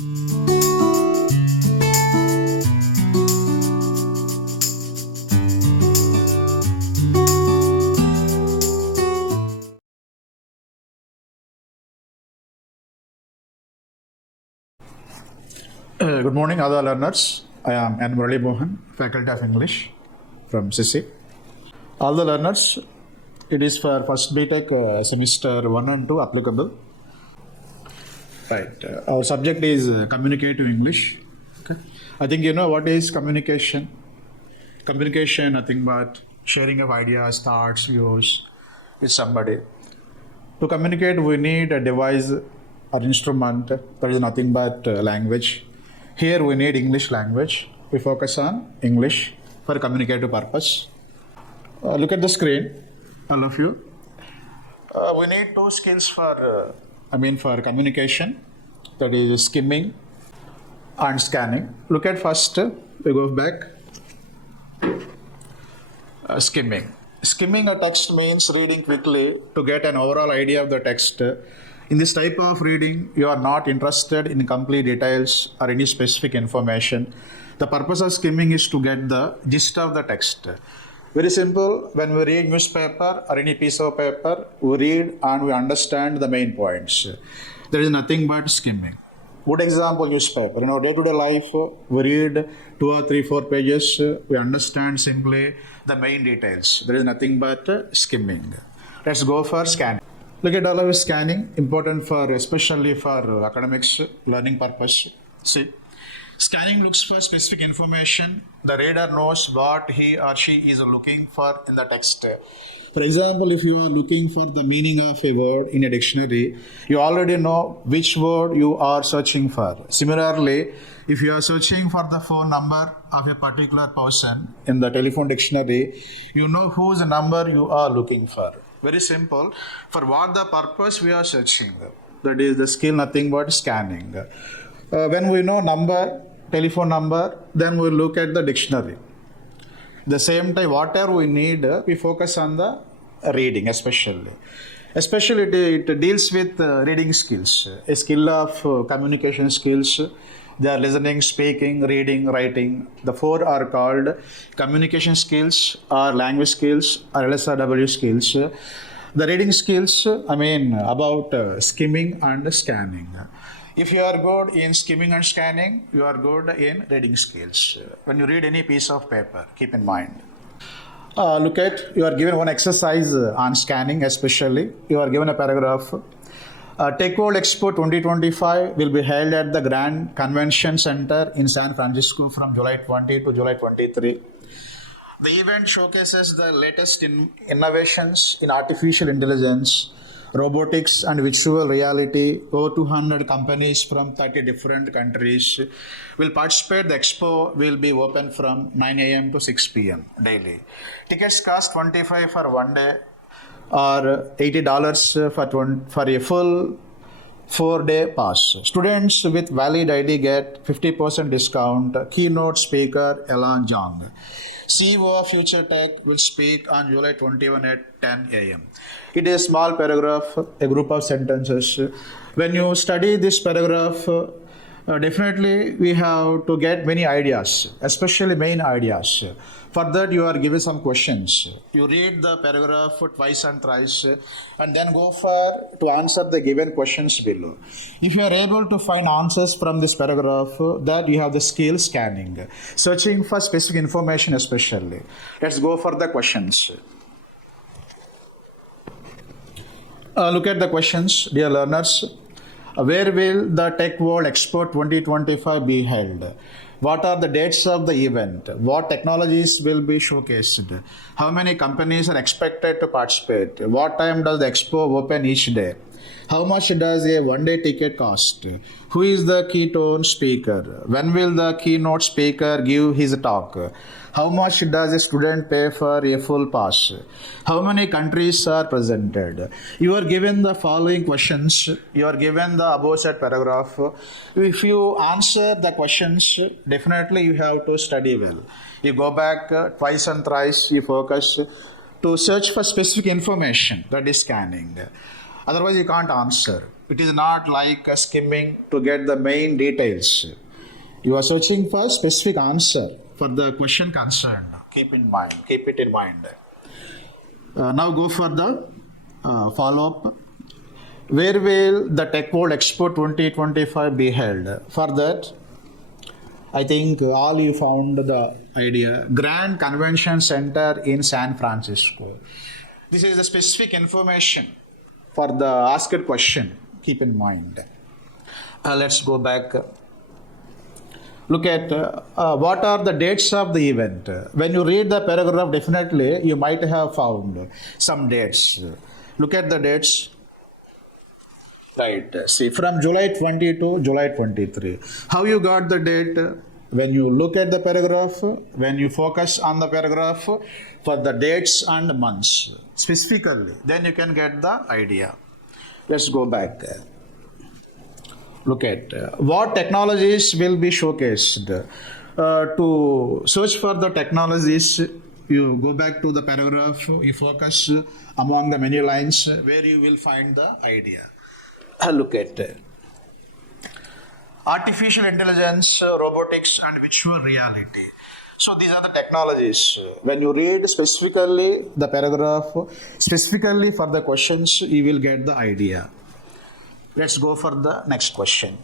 Good morning, other learners. I am N. Murali Mohan, Faculty of English from CC. All the learners, it is for first BTech semester 1 and 2 applicable. Right. Our subject is Communicative English. Okay. I think you know what is communication. Communication, nothing but sharing of ideas, thoughts, views with somebody. To communicate, we need a device or instrument that is nothing but language. Here we need English language. We focus on English for communicative purpose. Look at the screen, all of you. We need two skills for communication, that is skimming and scanning. Look at first, we go back. Skimming. Skimming a text means reading quickly to get an overall idea of the text. In this type of reading, you are not interested in complete details or any specific information. The purpose of skimming is to get the gist of the text. Very simple. When we read newspaper or any piece of paper, we read and we understand the main points. There is nothing but skimming. Good example, newspaper. In our day-to-day life, we read 2 or 3, 4 pages. We understand simply the main details. There is nothing but skimming. Let's go for scanning. Look at all of scanning, important for especially for academics, learning purpose. See, scanning looks for specific information. The reader knows what he or she is looking for in the text. For example, if you are looking for the meaning of a word in a dictionary, you already know which word you are searching for. Similarly, if you are searching for the phone number of a particular person in the telephone dictionary, you know whose number you are looking for. Very simple. For what the purpose we are searching. That is the skill, nothing but scanning. When we know number, telephone number, then we look at the dictionary. The same time, whatever we need, we focus on the reading especially. Especially it deals with reading skills, a skill of communication skills. They are listening, speaking, reading, writing. The 4 are called communication skills or language skills or LSRW skills. The reading skills, about skimming and scanning. If you are good in skimming and scanning, you are good in reading skills. When you read any piece of paper, keep in mind. Look at, you are given one exercise on scanning especially. You are given a paragraph. Tech World Expo 2025 will be held at the Grand Convention Center in San Francisco from July 20 to July 23. The event showcases the latest innovations in artificial intelligence, robotics and virtual reality. Over 200 companies from 30 different countries will participate. The expo will be open from 9 a.m. to 6 p.m. daily. Tickets cost $25 for one day or $80 for a full 4-day pass. Students with valid ID get 50% discount. Keynote speaker Elan Jong, CEO of Future Tech, will speak on July 21 at 10 a.m. It is a small paragraph, a group of sentences. When you study this paragraph, definitely we have to get many ideas, especially main ideas. For that, you are given some questions. You read the paragraph twice and thrice and then go for to answer the given questions below. If you are able to find answers from this paragraph, that you have the skill scanning, searching for specific information especially. Let's go for the questions. Look at the questions, dear learners. Where will the Tech World Expo 2025 be held? What are the dates of the event? What technologies will be showcased? How many companies are expected to participate? What time does the expo open each day? How much does a one-day ticket cost? Who is the keynote speaker? When will the keynote speaker give his talk? How much does a student pay for a full pass? How many countries are presented? You are given the following questions. You are given the above said paragraph. If you answer the questions, definitely you have to study well. You go back twice and thrice, you focus to search for specific information, that is scanning. Otherwise, you can't answer. It is not like skimming to get the main details. You are searching for specific answer for the question concerned. Keep it in mind. Now go for the follow-up. Where will the Tech World Expo 2025 be held? For that, I think all you found the idea. Grand Convention Center in San Francisco. This is the specific information for the asked question. Keep in mind. Let's go back. Look at what are the dates of the event. When you read the paragraph, definitely you might have found some dates. Look at the dates. Right. See, from July 20 to July 23. How you got the date? When you look at the paragraph, when you focus on the paragraph for the dates and months specifically, then you can get the idea. Let's go back. Look at what technologies will be showcased. To search for the technologies, you go back to the paragraph, you focus among the many lines where you will find the idea. Look at artificial intelligence, robotics, and virtual reality. So these are the technologies. When you read specifically the paragraph, specifically for the questions, you will get the idea. Let's go for the next question.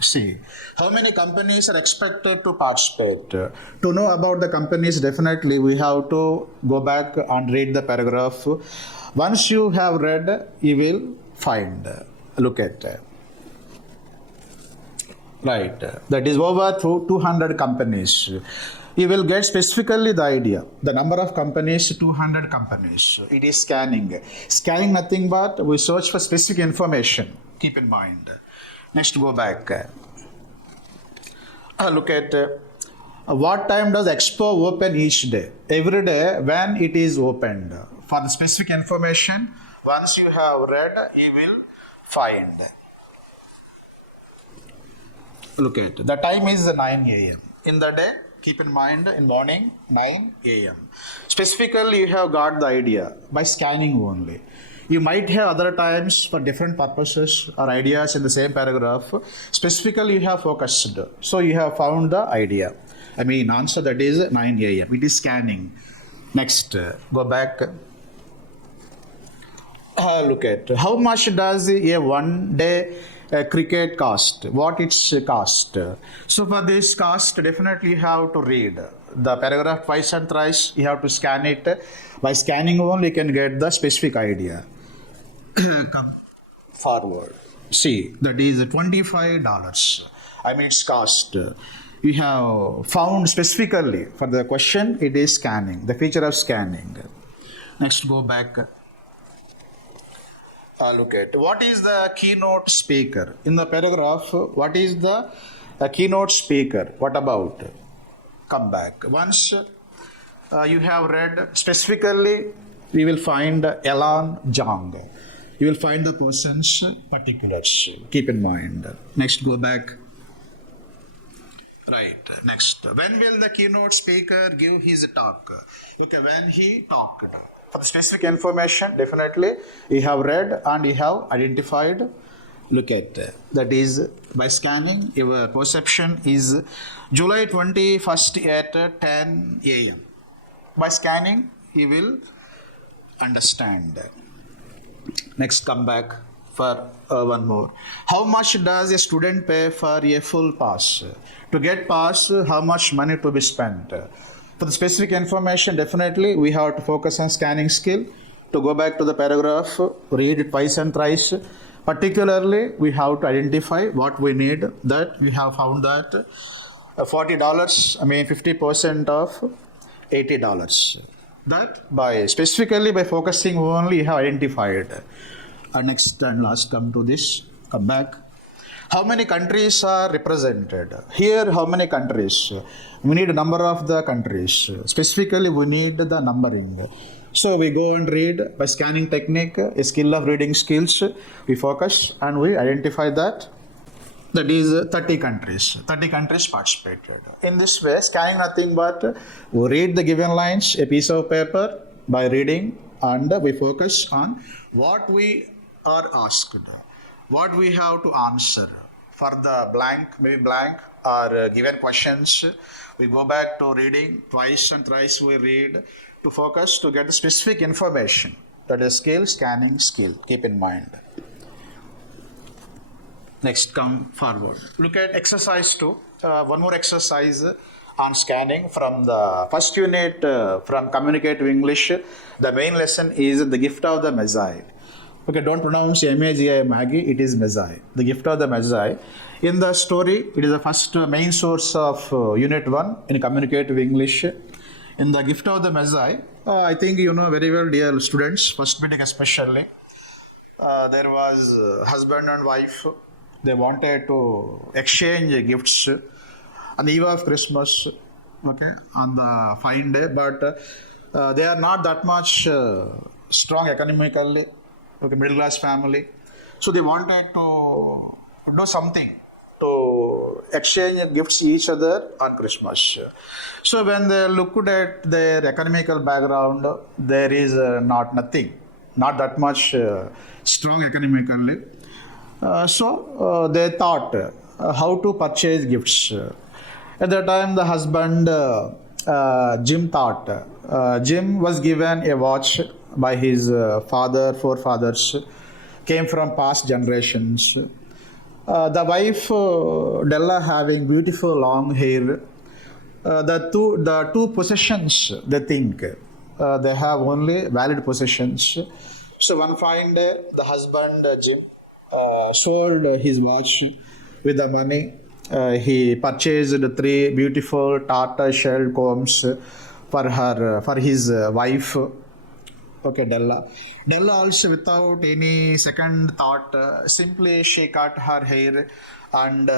See, how many companies are expected to participate? To know about the companies, definitely we have to go back and read the paragraph. Once you have read, you will find. Look at. Right. That is over 200 companies. You will get specifically the idea. The number of companies, 200 companies. It is scanning. Scanning nothing but we search for specific information. Keep in mind. Next, go back. Look at what time does Expo open each day? Every day when it is opened. For the specific information, once you have read, you will find. Look at the time is 9 a.m. in the day. Keep in mind in morning 9 a.m. Specifically, you have got the idea by scanning only. You might have other times for different purposes or ideas in the same paragraph. Specifically, you have focused. So you have found the idea. Answer that is 9 a.m. It is scanning. Next, go back. Look at how much does a one-day cricket cost? What its cost? So for this cost, definitely you have to read the paragraph twice and thrice. You have to scan it. By scanning only, you can get the specific idea. Come forward. See, that is $25. Its cost. We have found specifically for the question, it is scanning, the feature of scanning. Next, go back. Look at what is the keynote speaker. In the paragraph, what is the keynote speaker? What about? Come back. Once you have read specifically, we will find Elan Jang. You will find the person's particulars. Keep in mind. Next, go back. Right. Next. When will the keynote speaker give his talk? Okay, when he talked. For the specific information, definitely you have read and you have identified. Look at that is by scanning, your perception is July 21st at 10 a.m. By scanning, you will understand. Next, come back for one more. How much does a student pay for a full pass? To get pass, how much money to be spent? For the specific information, definitely we have to focus on scanning skill. To go back to the paragraph, read it twice and thrice. Particularly, we have to identify what we need. That we have found that $40, 50% of $80. That by specifically by focusing only you have identified. Next and last, come to this. Come back. How many countries are represented? Here, how many countries? We need a number of the countries. Specifically, we need the numbering. So we go and read by scanning technique, a skill of reading skills. We focus and we identify that. That is 30 countries. 30 countries participated. In this way, scanning nothing but we read the given lines, a piece of paper by reading, and we focus on what we are asked. what we have to answer. For the blank, maybe blank or given questions, we go back to reading twice and thrice we read to focus to get the specific information. That is skill, scanning skill. Keep in mind. Next, come forward. Look at exercise 2. One more exercise on scanning from the first unit from Communicative English. The main lesson is the gift of the Magi. Okay, don't pronounce M-A-G-I, Maggie, it is Magi. The gift of the Magi. In the story, it is the first main source of Unit 1 in Communicative English. In the gift of the Magi, I think you know very well, dear students, first meeting especially, there was husband and wife. They wanted to exchange gifts on the eve of Christmas, okay, on the fine day, but they are not that much strong economically, okay, middle class family. So they wanted to do something to exchange gifts each other on Christmas. So when they looked at their economical background, there is not that much strong economically. So they thought how to purchase gifts. At that time, the husband Jim thought. Jim was given a watch by his forefathers, came from past generations. The wife Della having beautiful long hair. The two possessions they think they have only valid possessions. So one fine day, the husband Jim sold his watch. With the money, he purchased 3 beautiful tortoise-shell combs for his wife. Okay, Della. Della also, without any second thought, simply she cut her hair and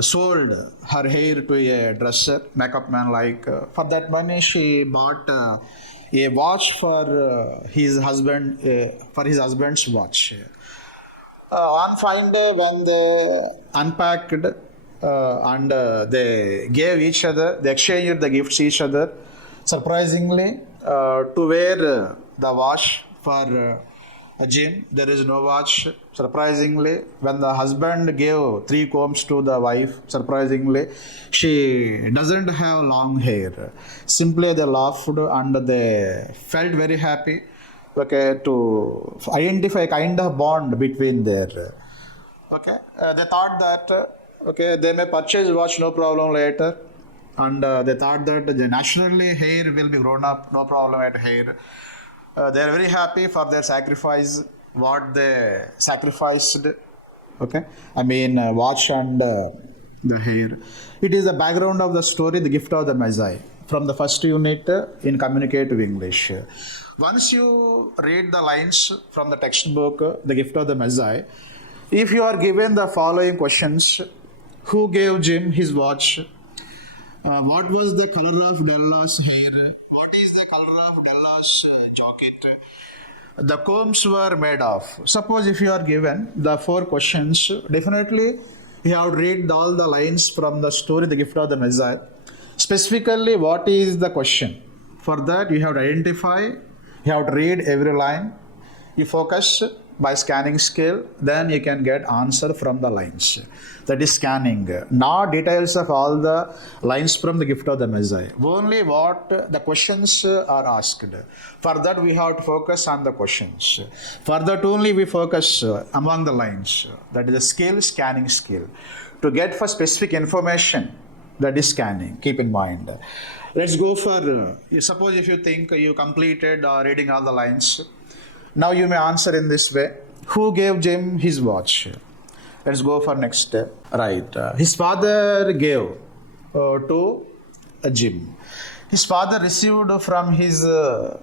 sold her hair to a dresser, makeup man like. For that money, she bought a watch for his husband's watch. On fine day, when they unpacked and they gave each other, they exchanged the gifts each other. Surprisingly, to wear the watch for Jim, there is no watch. Surprisingly, when the husband gave 3 combs to the wife, surprisingly, she doesn't have long hair. Simply they laughed and they felt very happy. Okay, to identify a kind of bond between there. Okay, they thought that okay, they may purchase watch, no problem later, and they thought that naturally hair will be grown up, no problem at hair. They are very happy for their sacrifice, what they sacrificed. Okay, I mean watch and the hair. It is the background of the story, the gift of the Magi, from the first unit in Communicative English. Once you read the lines from the textbook, The Gift of the Magi, if you are given the following questions: who gave Jim his watch? What was the color of Della's hair? What is the color of Della's jacket? The combs were made of. Suppose if you are given the 4 questions, definitely you have to read all the lines from the story, The Gift of the Magi. Specifically, what is the question? For that, you have to identify. You have to read every line. You focus by scanning skill, then you can get answer from the lines. That is scanning. Not details of all the lines from the gift of the Magi. Only what the questions are asked. For that we have to focus on the questions. For that only we focus among the lines. That is the skill, scanning skill. To get for specific information, that is scanning. Keep in mind. Let's go for, suppose if you think you completed reading all the lines. Now you may answer in this way. Who gave Jim his watch? Let's go for next step. Right. His father gave to Jim. His father received from his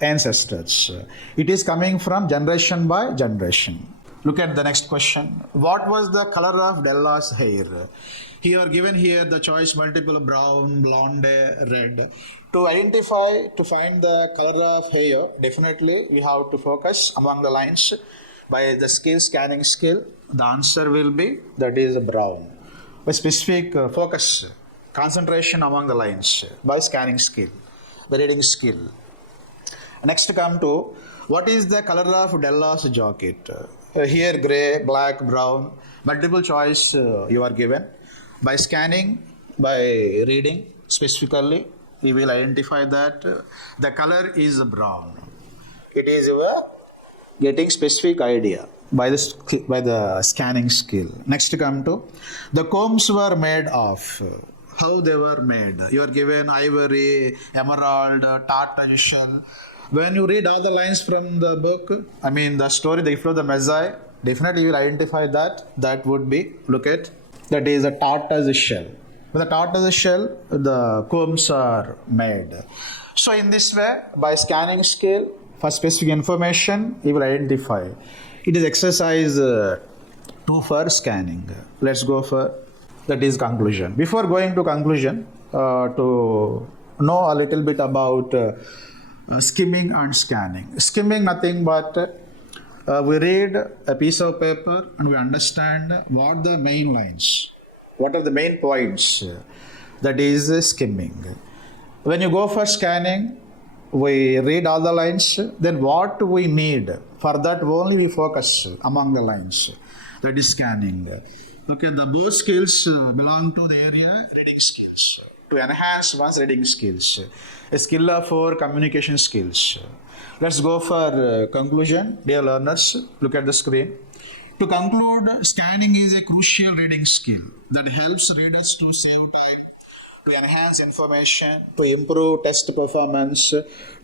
ancestors. It is coming from generation by generation. Look at the next question. What was the color of Della's hair? Here given here the choice multiple: brown, blonde, red. To identify, to find the color of hair, definitely we have to focus among the lines by the skill, scanning skill. The answer will be that is brown. By specific focus, concentration among the lines by scanning skill, by reading skill. Next come to what is the color of Della's jacket? Here gray, black, brown, multiple choice you are given. By scanning, by reading specifically, you will identify that the color is brown. It is your getting specific idea by the scanning skill. Next come to the combs were made of. How they were made. You are given ivory, emerald, tortoise shell. When you read all the lines from the book, I mean the story, the gift of the Magi, definitely you will identify that. That would be, look at, that is a tortoise shell. With the tortoise shell, the combs are made. So in this way, by scanning skill, for specific information, you will identify. It is exercise 2 for scanning. Let's go for, that is conclusion. Before going to conclusion, to know a little bit about skimming and scanning. Skimming nothing but we read a piece of paper and we understand what the main lines, what are the main points. That is skimming. When you go for scanning, we read all the lines, then what we need, for that only we focus among the lines. That is scanning. Okay, the both skills belong to the area reading skills. To enhance one's reading skills. A skill of 4 communication skills. Let's go for conclusion. Dear learners, look at the screen. To conclude, scanning is a crucial reading skill that helps readers to save time, to enhance information, to improve test performance,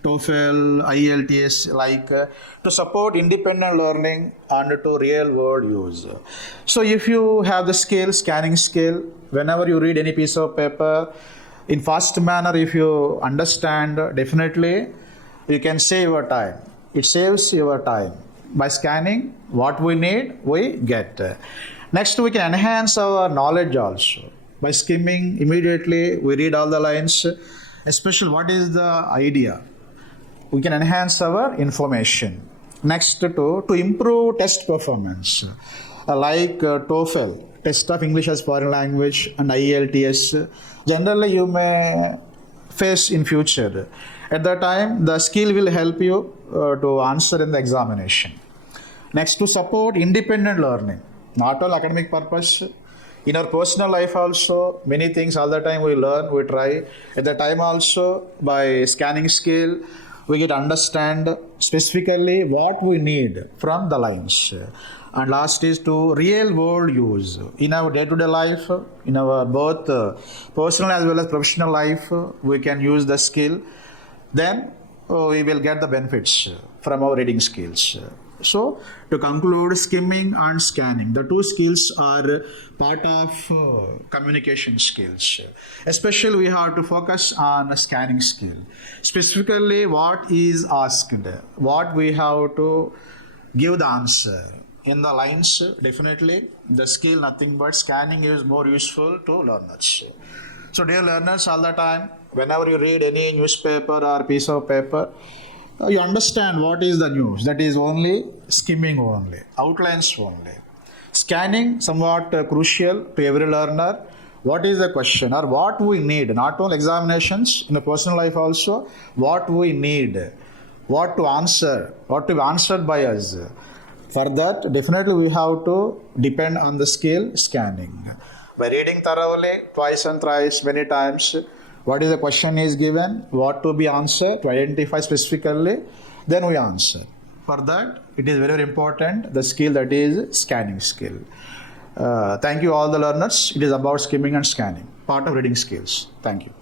TOEFL, IELTS, to support independent learning and to real world use. So if you have the skill, scanning skill, whenever you read any piece of paper, in fast manner, if you understand, definitely you can save your time. It saves your time. By scanning, what we need, we get. Next, we can enhance our knowledge also. By skimming, immediately we read all the lines, especially what is the idea. We can enhance our information. Next, to improve test performance, like TOEFL, test of English as foreign language, and IELTS. Generally, you may face in future. At that time, the skill will help you to answer in the examination. Next, to support independent learning, not all academic purpose. In our personal life also, many things all the time we learn, we try. At the time also, by scanning skill, we get understand specifically what we need from the lines. And last is to real world use. In our day-to-day life, in our both personal as well as professional life, we can use the skill. Then we will get the benefits from our reading skills. So, to conclude, skimming and scanning, the 2 skills are part of communication skills. Especially, we have to focus on scanning skill. Specifically, what is asked, what we have to give the answer. In the lines, definitely, the skill nothing but scanning is more useful to learners. So, dear learners, all the time, whenever you read any newspaper or piece of paper, you understand what is the news. That is only skimming only, outlines only. Scanning, somewhat crucial to every learner. What is the question or what we need, not only examinations, in the personal life also, what we need, what to answer, what to be answered by us. For that, definitely we have to depend on the skill scanning. By reading thoroughly, twice and thrice, many times, what is the question is given, what to be answered, to identify specifically, then we answer. For that, it is very, very important, the skill that is scanning skill. Thank you all the learners. It is about skimming and scanning, part of reading skills. Thank you.